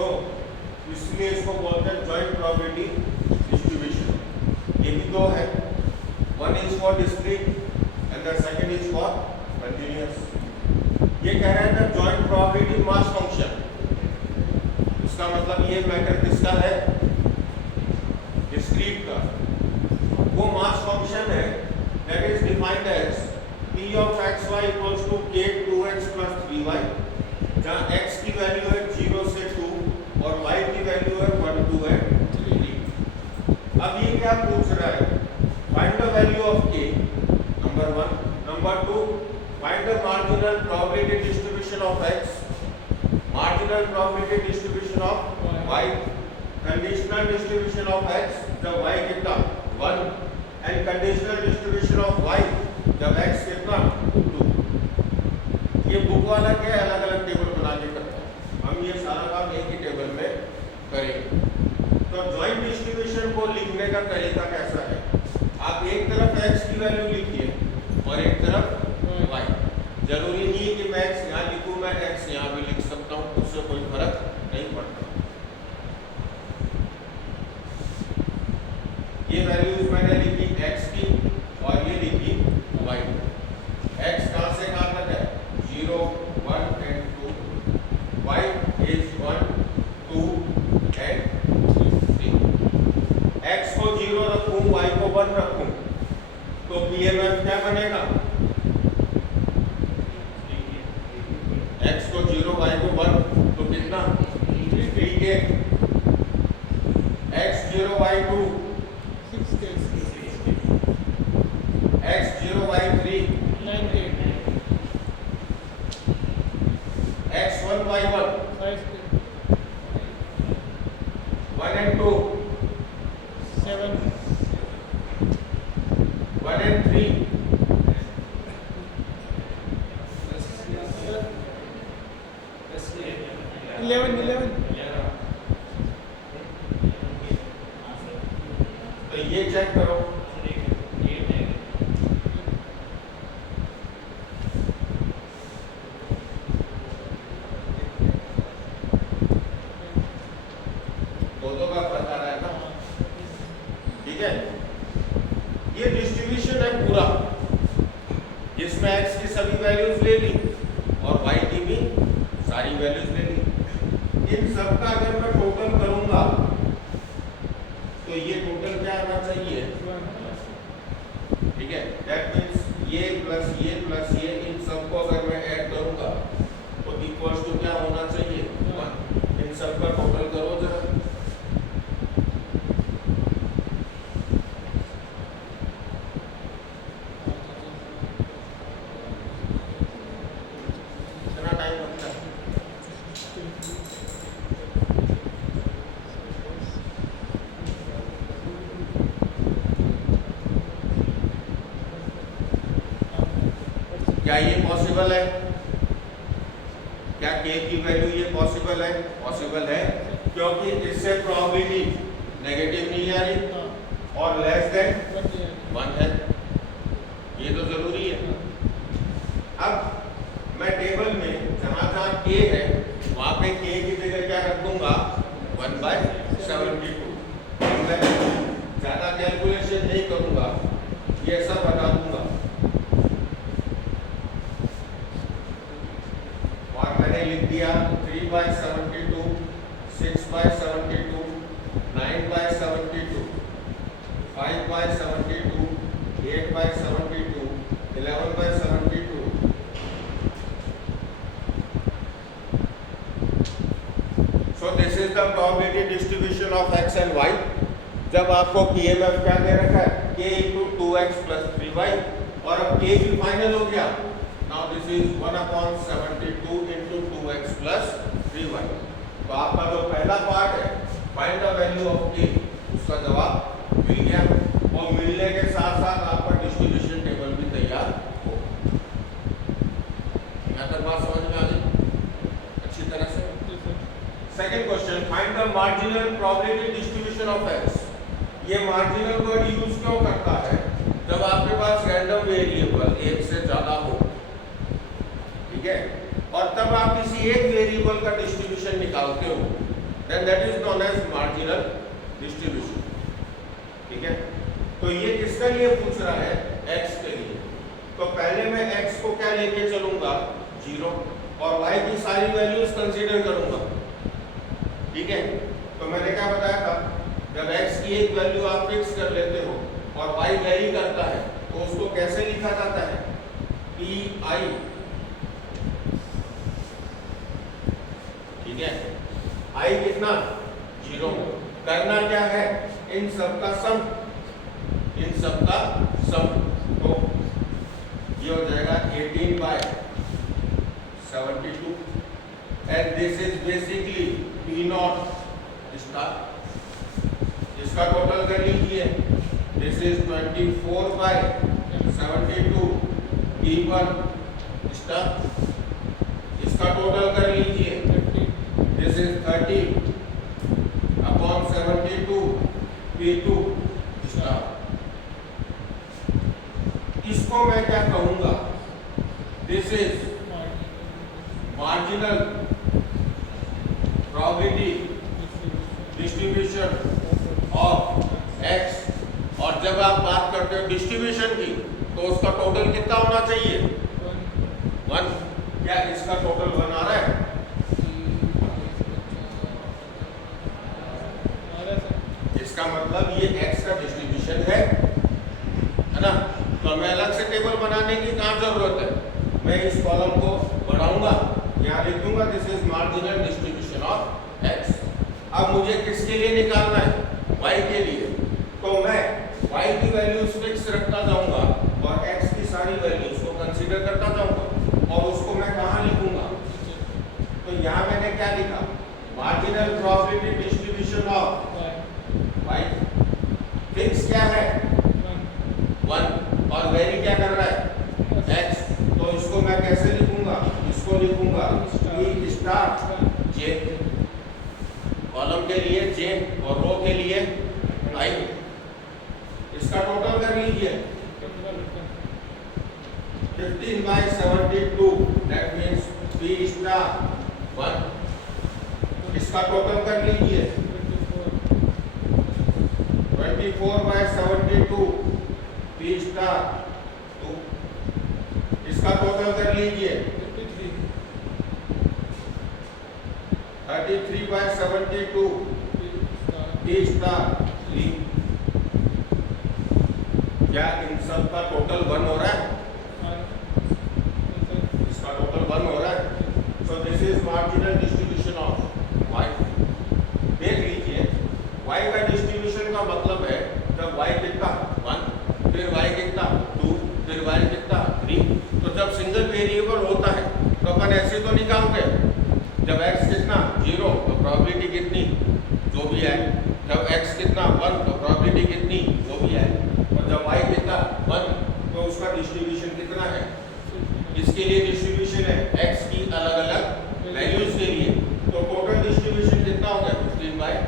सो इसलिए इसको बोलते हैं जॉइंट प्रोबेबिलिटी डिस्ट्रीब्यूशन। ये भी दो है, one is for discrete and the second is for continuous. ये कह रहा है the joint probability mass function, इसका मतलब ये मैटर किसका है, डिस्क्रीट का। वो मास फंक्शन है that is defined as p of xy equals to k 2x plus 3y, जहाँ x की वैल्यू है 0 से 2 और y की वैल्यू है 1 2 है 3। अब ये क्या पूछ रहा है, find the value of k, number 1। Number 2, find the marginal probability distribution of x, marginal probability distribution of y, conditional distribution of x जब y कितना 1 and conditional distribution of y जब x कितना 2। ये बुक वाला क्या है, अलग अलग टेबल बना के करता है, हम ये सारा काम एक ही टेबल में करेंगे। तो जॉइंट डिस्ट्रीब्यूशन को लिखने का तरीका कैसा है, आप एक तरफ x की वैल्यू लिखिए और एक तरफ y। जरूरी नहीं है कि मैं x यहाँ लिखूँ, मैं x यहाँ भी लिख सकता हूँ, उससे कोई फर्क नहीं पड़ता। ये वैल्यूज मैंने लिखी x की और ये लिखी y। x कहाँ से कहाँ तक है, 0 1 and 2, y is 1 2 and 3। x को 0 रखूं, y को 1 रखूं, तो PMF क्या बनेगा, x को 0 y को 1 तो कितना 3k, x 0 y 2 x 0 y 3 9 x 1 y 1 5 1 and 2 7 1 and 3 11 तो ये चेक करो, दो का फर्क आ रहा है ना, ठीक है। ये डिस्ट्रीब्यूशन है पूरा, जिसमें x की सभी वैल्यूज ले ली और y की भी सारी वैल्यूज ले ली। इन सब का अगर मैं टोटल करूंगा तो ये टोटल क्या आना चाहिए, ठीक है। दैट मींस ये प्लस ये इन सबको अगर मैं ऐड करूंगा तो इक्वल्स टू क्या होना चाहिए 1। इन सब का टोटल करो जरा, कितना टाइम लगता है, क्या ये पॉसिबल है, क्या k की वैल्यू ये पॉसिबल है, पॉसिबल है, क्योंकि इससे प्रोबेबिलिटी नेगेटिव नहीं आ रही और लेस देन 1 है, ये तो जरूरी है। अब मैं टेबल में जहां जहां k है वहां पे k की जगह क्या रख दूंगा 1/72। मैं ज्यादा कैलकुलेशन नहीं करूंगा, ये सब बता दूंगा। और मैंने लिख दिया 3/72, 6/72, 9/72, 5/72, 8/72, 11/72। So this is the probability distribution of x and y। जब आपको PMF क्या दे रखा है, k into 2x plus 3y, और अब k भी फाइनल हो गया। Now this is 1/72 into 2x plus 3y। तो आपका जो पहला पार्ट है find the value of k, उसका जवाब मिल गया, और मिलने के साथ साथ आपका डिस्ट्रीब्यूशन टेबल भी तैयार हो। यहाँ तक बात समझ में आ गई अच्छी तरह से। Second question, find the marginal probability distribution of x। ये मार्जिनल वर्ड यूज क्यों करता है, जब आपके पास रैंडम वेरिएबल एक से ज्यादा हो, ठीक है, और तब आप किसी एक वेरिएबल का डिस्ट्रीब्यूशन निकालते हो, then that is known as marginal distribution. ठीक है, तो ये किसके लिए पूछ रहा है? x के लिए। तो पहले मैं x को क्या लेके चलूंगा? 0, और y की सारी वैल्यूज कंसीडर करूंगा। ठीक है, तो मैंने क्या बताया था, जब x की एक वैल्यू आप फिक्स कर लेते हो और y वेरी करता है तो उसको कैसे लिखा जाता है? pi। ठीक है, i कितना? 0। करना क्या है? इन सब का सम, इन सब का सम। तो ये हो जाएगा 18/72 and this is basically p0 star. इसका टोटल कर लीजिए, दिस इज 24/72 p1 स्टार। इसका टोटल कर लीजिए, दिस इज 30/72 p2 स्टार। इसको मैं क्या कहूंगा? This is marginal probability distribution of x। और जब आप बात करते हो डिस्ट्रीब्यूशन की तो उसका टोटल कितना होना चाहिए? 1। क्या इसका टोटल 1 आ रहा है? इसका मतलब ये x का डिस्ट्रीब्यूशन है ना? तो हमें अलग से टेबल बनाने की कहाँ जरूरत है? मैं इस कॉलम को बढ़ाऊंगा, यहाँ लिख दूंगा this is marginal distribution of x। अब मुझे किसके लिए निकालना है? y के लिए। तो मैं y की वैल्यूज फिक्स रखता जाऊंगा और x की सारी वैल्यूज को कंसीडर करता जाऊंगा, और उसको मैं कहाँ लिखूंगा? तो यहाँ मैंने क्या लिखा? Marginal probability distribution of y। Fix क्या है? 1, और वेरी क्या कर रहा है? x। तो इसको मैं कैसे लिखूंगा? इसको लिखूंगा e स्टार j। कॉलम के लिए j और रो के लिए i। इसका टोटल कर लीजिए, 15/72 दैट मींस p स्टार 1। इसका टोटल कर लीजिए, 24/72 p स्टार 2। इसका टोटल कर लीजिए, 33/72 p स्टार 3। क्या इन सब का टोटल 1 हो रहा है? इसका टोटल 1 हो रहा है। So this is marginal distribution of y। देख लीजिए, y का डिस्ट्रीब्यूशन का मतलब है जब y कितना 1, फिर y कितना 2, फिर y कितना 3। तो जब सिंगल वेरिएबल होता है तो अपन ऐसे तो निकालते हैं, जब x कितना 0 तो प्रोबेबिलिटी कितनी? जो भी है। जब x कितना 1 तो प्रोबेबिलिटी कितनी? जो भी है। और जब y कितना 1 तो उसका डिस्ट्रीब्यूशन कितना है? इसके लिए डिस्ट्रीब्यूशन है x की अलग अलग वैल्यूज के लिए, तो टोटल डिस्ट्रीब्यूशन कितना हो गया? 15/।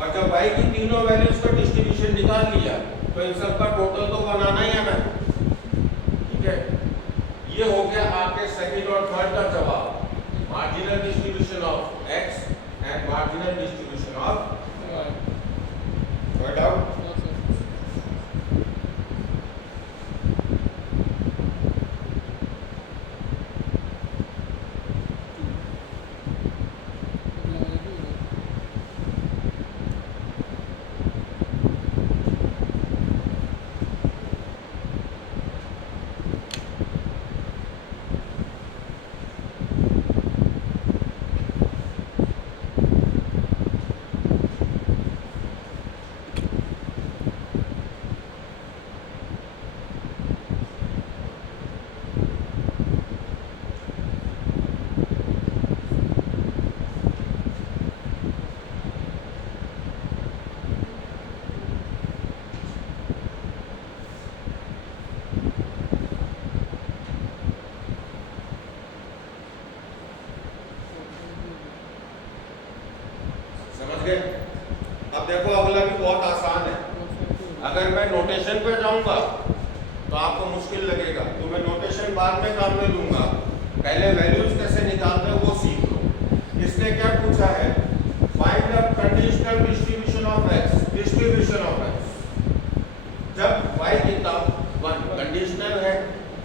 और जब y की तीनों वैल्यूज का डिस्ट्रीब्यूशन निकाल लिया तो इन सब का टोटल तो बनाना ही आना है। ठीक है, ये हो गया आपके सेकंड और थर्ड का जवाब, marginal distribution of x and marginal distribution of y। No doubt? अब देखो अगला भी बहुत आसान है। अगर मैं नोटेशन पे जाऊंगा तो आपको मुश्किल लगेगा, तो मैं नोटेशन बाद में काम में लूंगा। पहले वैल्यूज कैसे निकालते हैं वो सीख लो। इसने क्या पूछा है? डिस्ट्रीब्यूशन ऑफ एक्स जब y कितना 1 कंडीशनल है।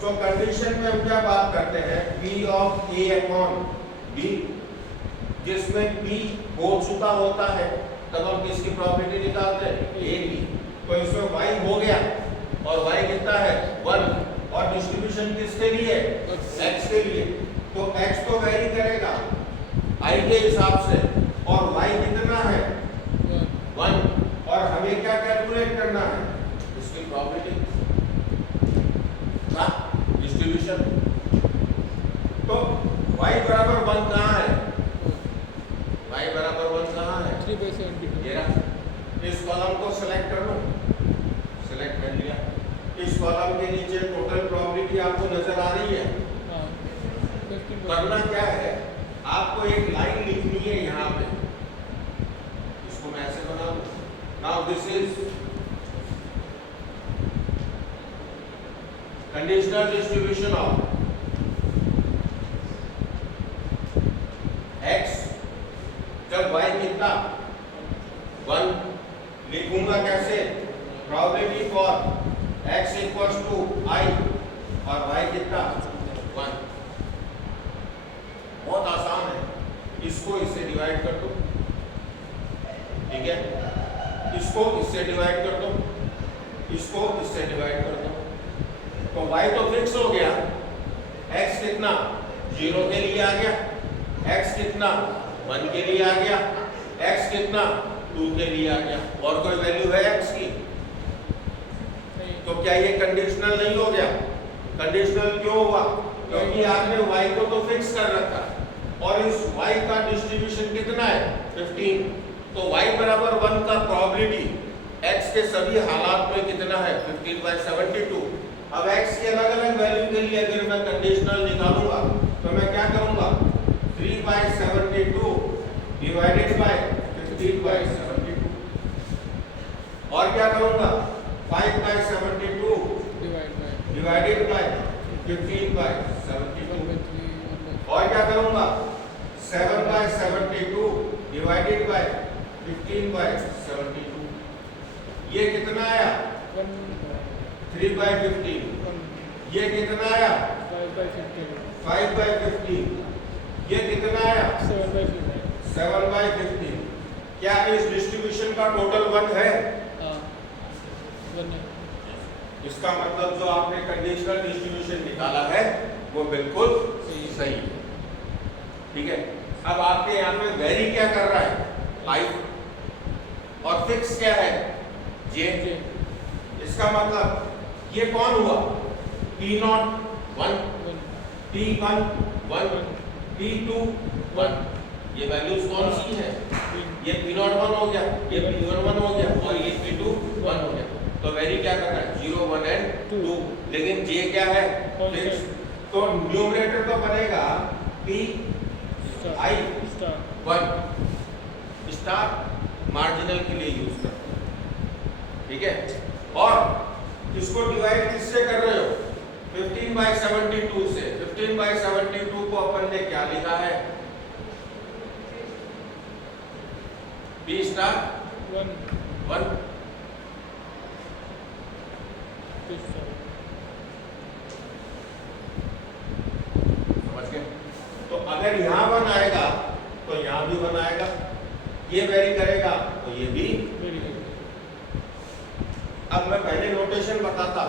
तो कंडीशन में हम क्या बात करते हैं, p of a upon b, जिसमें p हो चुका होता है तब हम किसकी प्रॉपर्टी निकालते हैं, a की। तो इसमें y हो गया और y कितना है 1 और डिस्ट्रीब्यूशन किसके लिए, x के लिए। तो x तो वेरी करेगा i के हिसाब से और y कितना है 1 और हमें क्या कैलकुलेट करना है, इसकी प्रॉपर्टी ना डिस्ट्रीब्यूशन। तो y बराबर 1 कहाँ है, y बराबर 1 कहाँ है, 3/72 ये रहा। इस कॉलम को सिलेक्ट कर लो, सिलेक्ट कर लिया। इस कॉलम के नीचे टोटल प्रॉपर्टी आपको नजर आ रही है। हाँ 15 करना क्या है, आपको एक लाइन लिखनी है यहाँ पे, इसको मैं ऐसे बना दूं। Now this is conditional distribution of x जब y कितना 1 लिखूंगा कैसे, probability for x equals to i और y कितना 1। बहुत आसान है, इसको इससे डिवाइड कर दो, ठीक है, इसको इससे डिवाइड कर दो, इसको इससे डिवाइड कर दो। तो y तो फिक्स हो गया, x कितना 0 के लिए आ गया, x कितना 1 के लिए आ गया, x कितना 2 के लिए आ गया। और कोई वैल्यू है x की, तो क्या ये कंडीशनल नहीं हो गया, कंडीशनल क्यों हुआ, क्योंकि आपने y को तो फिक्स कर रखा और इस y का डिस्ट्रीब्यूशन कितना है 15। तो y बराबर 1 का प्रोबेबिलिटी x के सभी हालात में कितना है 15/72। अब x के अलग अलग वैल्यू के लिए अगर मैं कंडीशनल निकालूंगा तो मैं क्या करूंगा 3/72 डिवाइडेड बाय 15/72 और क्या करूंगा 5/72 डिवाइडेड बाय 15/72 और क्या करूंगा 7/72 डिवाइडेड बाय 15/72। ये कितना आया 3/15। ये कितना आया 5/15। ये कितना आया 7/15। क्या इस डिस्ट्रीब्यूशन का टोटल 1 है, इसका मतलब जो आपने कंडीशनल डिस्ट्रीब्यूशन निकाला है वो बिल्कुल सही है, ठीक है। अब आपके यहाँ पे वेरी क्या कर रहा है 5 और फिक्स क्या है j। इसका मतलब ये कौन हुआ P0 1, P1 1, P2 1, ये वैल्यूज कौन सी है, ये P0 1 हो गया, ये P1 1 हो गया और ये P2 1 हो गया। तो वेरी क्या करना है 0 1 and 2, लेकिन j क्या है फिक्स। तो न्यूमरेटर तो बनेगा P I 1 स्टार मार्जिनल के लिए यूज करते हैं, ठीक है। और इसको डिवाइड किससे कर रहे हो 15/72 से। 15/72 को अपन ने क्या लिखा है P स्टार 1 समझ गए। तो अगर यहाँ 1 आएगा तो यहाँ भी 1 आएगा, ये वेरी करेगा तो ये भी। अब मैं पहले नोटेशन बताता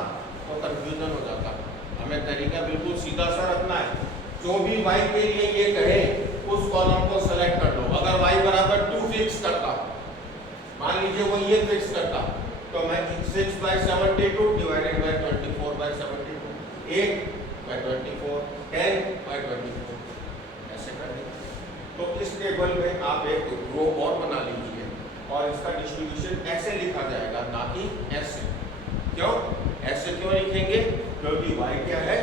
तो कंफ्यूजन हो जाता, हमें तरीका बिल्कुल सीधा सा रखना है। जो भी y के लिए ये कहे उस कॉलम को सेलेक्ट कर लो। अगर y बराबर 2 फिक्स करता, मान लीजिए वो ये फिक्स करता, तो मैं 6/72 डिवाइडेड बाय 24/72, 8/24, 10/24 ऐसे कर दें। तो इस टेबल में आप एक रो और बना लीजिए और इसका डिस्ट्रीब्यूशन ऐसे लिखा जाएगा, ना कि ऐसे। क्यों ऐसे क्यों लिखेंगे, क्योंकि y क्या है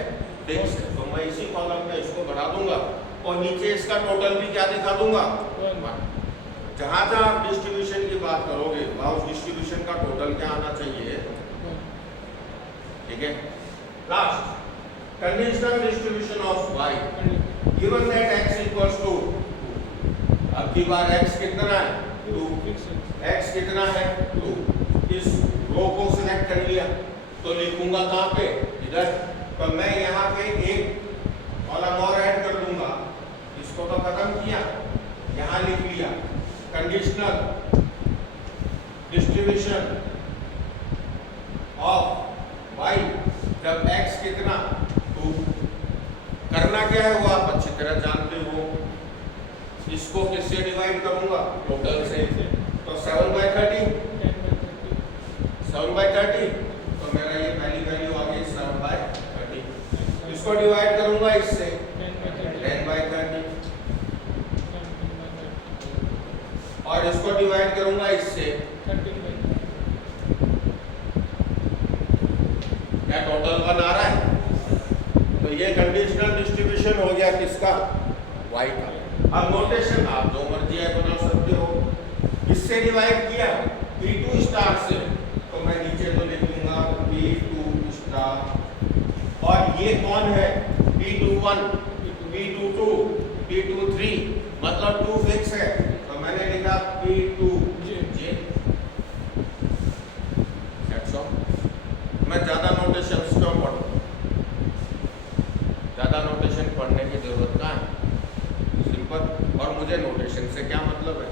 फिक्स है। तो मैं इसी कॉलम में इसको बढ़ा दूंगा और नीचे इसका टोटल भी क्या दिखा दूंगा 1। जहां जहां आप डिस्ट्रीब्यूशन की बात करोगे वहां उस डिस्ट्रीब्यूशन का टोटल क्या आना चाहिए, ठीक है। Last conditional distribution of y given that x equals to, अब की बार x कितना है 2, x कितना है 2, रो को सिलेक्ट कर लिया तो लिखूंगा कहाँ पे, इधर। तो मैं यहाँ पे एक कॉलम और ऐड कर दूंगा, इसको तो खत्म किया, यहाँ लिख लिया कंडीशनल डिस्ट्रीब्यूशन ऑफ y जब x कितना 2। करना क्या है वो आप अच्छी तरह जानते हो। इसको किससे डिवाइड करूंगा, टोटल से। तो 7/30, 7/30, तो मेरा ये पहली वैल्यू आ गई 7/30। इसको डिवाइड करूंगा इससे 10/30, और इसको डिवाइड करूंगा इससे, क्या टोटल 1 आ रहा है। तो ये कंडीशनल डिस्ट्रीब्यूशन हो गया किसका, y का। अब नोटेशन आप जो मर्जी है बना सकते हो। इससे डिवाइड किया P2 स्टार से, तो मैं नीचे तो लिख लूंगा P2 स्टार, और ये कौन है, P21, P22, P23, मतलब 2 फिक्स है, तो मैंने लिखा P2J। मैं ज्यादा नोटेशन क्यों पढ़ूं, ज्यादा नोटेशन पढ़ने की जरूरत कहाँ है, सिंपल। और मुझे नोटेशन से क्या मतलब है,